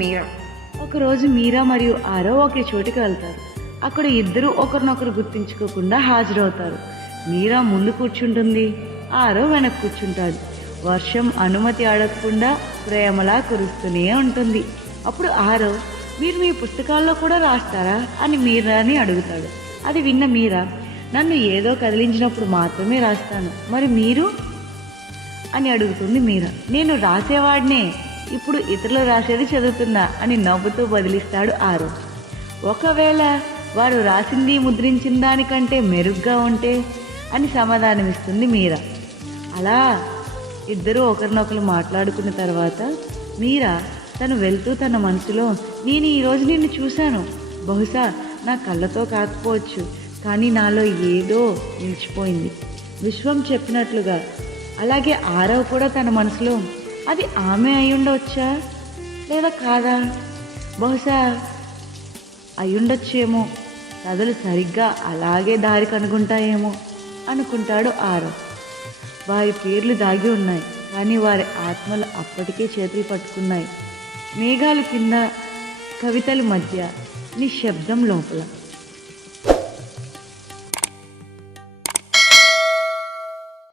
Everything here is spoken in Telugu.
మీరా. ఒకరోజు మీరా మరియు ఆరవ్ ఒకే చోటుకి వెళ్తారు. అక్కడ ఇద్దరు ఒకరినొకరు గుర్తించుకోకుండా హాజరవుతారు. మీరా ముందు కూర్చుంటుంది, ఆరవ్ వెనక్కి కూర్చుంటాడు. వర్షం అనుమతి అడగకుండా ప్రేమలా కురుస్తూనే ఉంటుంది. అప్పుడు ఆరవ్, మీరు మీ పుస్తకాల్లో కూడా రాస్తారా అని మీరాని అడుగుతాడు. అది విన్న మీరా, నన్ను ఏదో కదిలించినప్పుడు మాత్రమే రాస్తాను, మరి మీరు అని అడుగుతుంది మీరా. నేను రాసేవాడినే, ఇప్పుడు ఇతరులు రాసేది చదువుతున్నా అని నవ్వుతూ బదిలిస్తాడు ఆరవ్. ఒకవేళ వారు రాసింది ముద్రించిన దానికంటే మెరుగ్గా ఉంటే అని సమాధానమిస్తుంది మీరా. అలా ఇద్దరూ ఒకరినొకరు మాట్లాడుకున్న తర్వాత మీరా తను వెళ్తూ తన మనసులో, నేను ఈరోజు నిన్ను చూశాను, బహుశా నా కళ్ళతో కాకపోవచ్చు, కానీ నాలో ఏదో నిలిచిపోయింది, విశ్వం చెప్పినట్లుగా. అలాగే ఆరవ్ కూడా తన మనసులో, అది ఆమె అయి ఉండవచ్చా లేదా కాదా, బహుశా అయ్యుండొచ్చేమో, కథలు సరిగ్గా అలాగే దారి కనుగొంటాయేమో అనుకుంటాడు ఆరవ్. వారి పేర్లు దాగి ఉన్నాయి, కానీ వారి ఆత్మలు అప్పటికే చేతులు పట్టుకున్నాయి. మేఘాలు కింద, కవితల మధ్య, నిశ్శబ్దం లోపల.